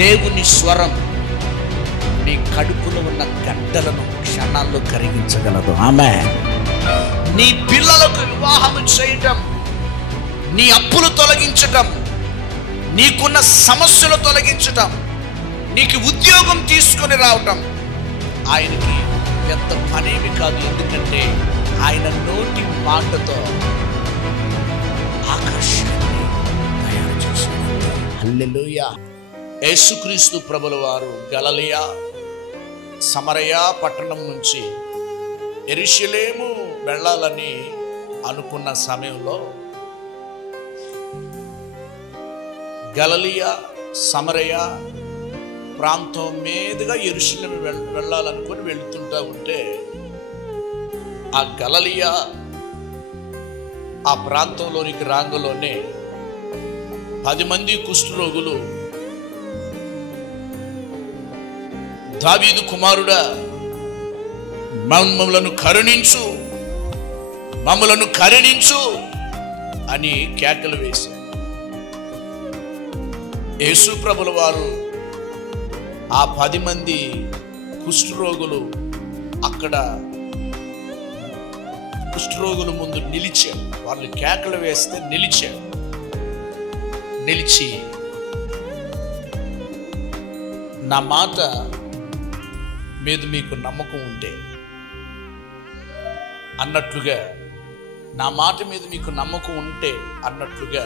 దేవుని స్వరం నీ కడుపులో ఉన్న గడ్డలను క్షణాల్లో కరిగించగలదు. ఆమేన్. నీ పిల్లలకు వివాహం చేయటం, నీ అప్పులు తొలగించటం, నీకున్న సమస్యలు తొలగించటం, నీకు ఉద్యోగం తీసుకొని రావటం ఆయనకి పెద్ద పనేమి కాదు. ఎందుకంటే ఆయన నోటి మాటతో ఆకాశాన్ని తయారు చేశాడు. హల్లెలూయా. యేసుక్రీస్తు ప్రభుల వారు గలిలయ సమరయ పట్టణం నుంచి యెరూషలేము వెళ్ళాలని అనుకున్న సమయంలో గలిలయ సమరయ ప్రాంతం మీదుగా యెరూషలేము వెళ్ళాలనుకుని వెళ్తుంటా ఉంటే ఆ గలిలయ ఆ ప్రాంతంలోనికి రాంగలోనే 10 మంది కుష్ఠరోగులు, దావీదు కుమారుడా మమ్మలను కరుణించు, మమ్మలను కరుణించు అని కేకలు వేశారు. యేసు ప్రభుల వారు ఆ 10 మంది కుష్ఠరోగులు అక్కడ కుష్ఠరోగుల ముందు నిలిచారు. వాళ్ళు కేకలు వేస్తే నిలిచారు. నిలిచి నా మాట మీద మీకు నమ్మకం ఉంటే అన్నట్లుగా, నా మాట మీద మీకు నమ్మకం ఉంటే అన్నట్లుగా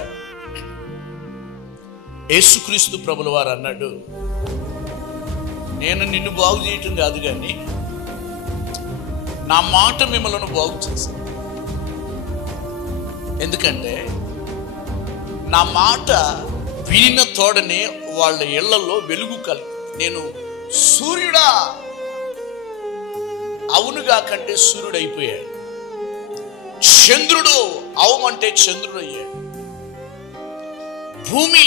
యేసుక్రీస్తు ప్రభుల వారు అన్నాడు, నేను నిన్ను బాగు చేయటం కాదు కానీ నా మాట మిమ్మల్ని బాగు చేశాను. ఎందుకంటే నా మాట వినిన తోడనే వాళ్ళ ఇళ్లలో వెలుగు కలిగి, నేను సూర్యుడా అవునుగా కంటే సూర్యుడు అయిపోయాడు, చంద్రుడు అవమంటే చంద్రుడు అయ్యాడు, భూమి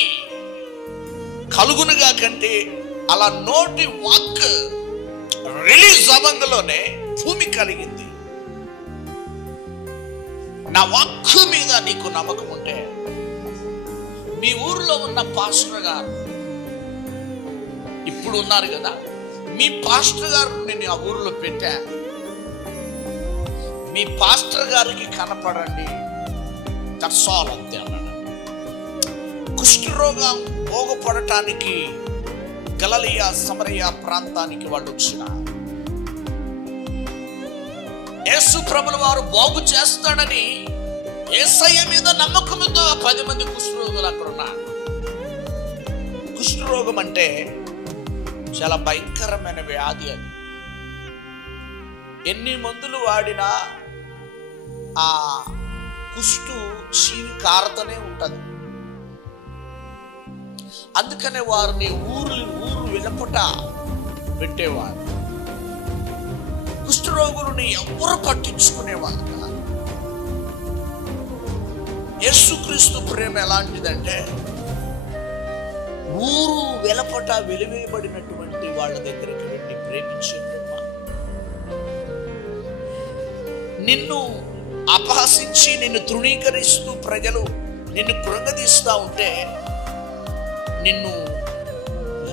కలుగునుగా కంటే అలా నోటి వాక్ రిలీజ్ అవ్వంగలోనే భూమి కలిగింది. నా వాక్కు మీద నీకు నమ్మకం ఉంటే, మీ ఊర్లో ఉన్న పాస్టర్ గారు ఇప్పుడు ఉన్నారు కదా, మీ పాస్టర్ గారు నేను ఆ ఊరిలో పెట్టా, మీ పాస్టర్ గారికి కనపడండి, దట్స్ ఆల్ అంతే అన్నాడు. కుష్ఠరోగం పోగొపడటానికి గలిలయ సమరయ ప్రాంతానికి వాళ్ళు వచ్చిన యేసు ప్రభుల వారు బాగు చేస్తాడని యేసయ్య మీద నమ్మకంతో 10 మంది కుష్ఠరోగులు అక్కడ ఉన్నారు. కుష్ఠరోగం అంటే చాలా భయంకరమైన వ్యాధి. అది ఎన్ని మందులు వాడినా ఆ కుష్టు చీవి కారతనే ఉంటది. అందుకనే వారిని ఊరు వెలుపట పెట్టేవారు. కుష్ఠరోగులని ఎవరు పట్టించుకునేవారు కాదు. యేసుక్రీస్తు ప్రేమ ఎలాంటిదంటే, ఊరు వెలపట వెలివేయబడినటువంటి వాళ్ళ దగ్గరికి వెళ్ళి ప్రేమించే ప్రేమ. నిన్ను అపహసించి నిన్ను తృణీకరిస్తూ ప్రజలు నిన్ను కృంగదీస్తూ ఉంటే నిన్ను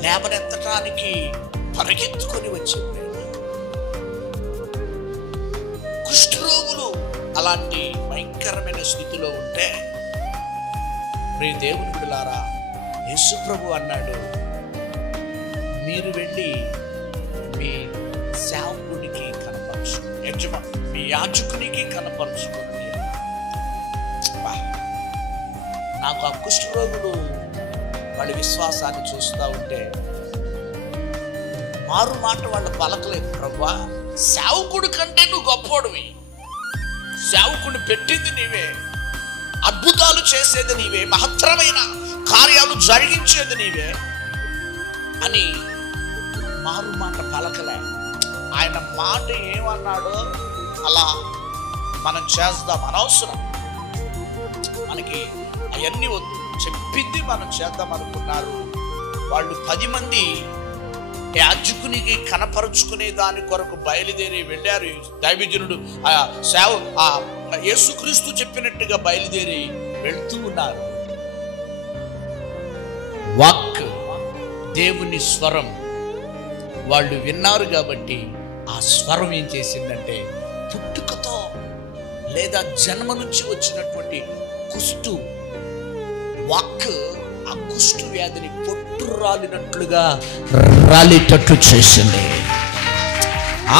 లేవనెత్తడానికి పరిగెత్తుకొని వచ్చే ప్రేమ. కుష్ఠరోగులు అలాంటి భయంకరమైన స్థితిలో ఉంటే, ప్రియ దేవుని బిడ్డలారా, యేసు ప్రభు అన్నాడు, మీరు వెళ్ళి మీ సేవకునికి కనపరచు, మీ యాజకునికి కనపరచుకోండి. నాకు ఆ కుష్ఠరోగులు వాళ్ళ విశ్వాసాన్ని చూస్తూ ఉంటే మారు మాట వాళ్ళు పలకలేదు. ప్రభువా, సేవకుడి కంటే నువ్వు గొప్పోడివి, సేవకుడిని పెట్టింది నీవే, అద్భుతాలు చేసేది నీవే, మహత్తరమైన కార్యాలు జరిగించేది నీవే అని మారు మాట పలకలే. ఆయన మాట ఏమన్నాడో అలా మనం చేద్దాం, అనవసరం మనకి అవన్నీ వద్దు, చెప్పింది మనం చేద్దాం అనుకున్నారు వాళ్ళు. 10 మంది యాజకునికి కనపరుచుకునే దాని కొరకు బయలుదేరి వెళ్ళారు. దైవజనుడు యేసుక్రీస్తు చెప్పినట్టుగా బయలుదేరి వెళ్తూ ఉన్నారు. వాక్ దేవుని స్వరం వాళ్ళు విన్నారు కాబట్టి ఆ స్వరం ఏం చేసిందంటే పుట్టుకతో లేదా జన్మ నుంచి వచ్చినటువంటి కుష్టు వాక్ ఆ కుష్టు వ్యాధిని పొట్టు రాలినట్లుగా రాలేటట్లు చేసింది.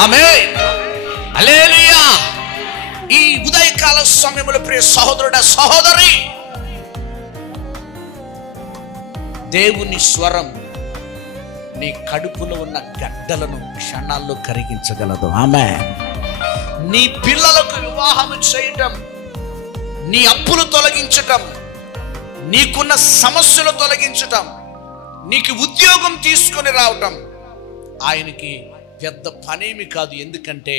ఆమేన్, హల్లెలూయా. ఈ ఉదయకాల సమయంలో ప్రియ సహోదరుడా, సహోదరి, దేవుని స్వరం నీ కడుపులో ఉన్న గడ్డలను క్షణాల్లో కరిగించగలదు. ఆమేన్. నీ పిల్లలకు వివాహం చేయటం, నీ అప్పులు తొలగించటం, నీకున్న సమస్యలు తొలగించటం, నీకు ఉద్యోగం తీసుకొని రావటం ఆయనకి పెద్ద పనేమి కాదు. ఎందుకంటే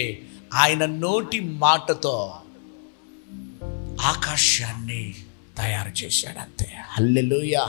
ఆయన నోటి మాటతో ఆకాశాన్ని తయారు చేశాడు అంతే. హల్లెలూయా.